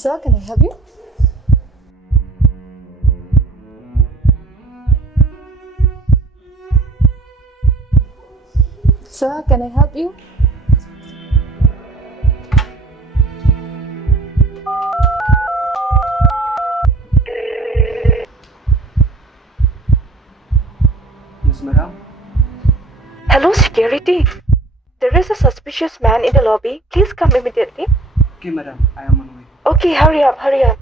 Sir, can I help you? Sir, can I help you? Yes, madam. Hello, security. There is a suspicious man in the lobby. Please come immediately. Okay, madam. I am on way. Okay, hurry up, hurry up.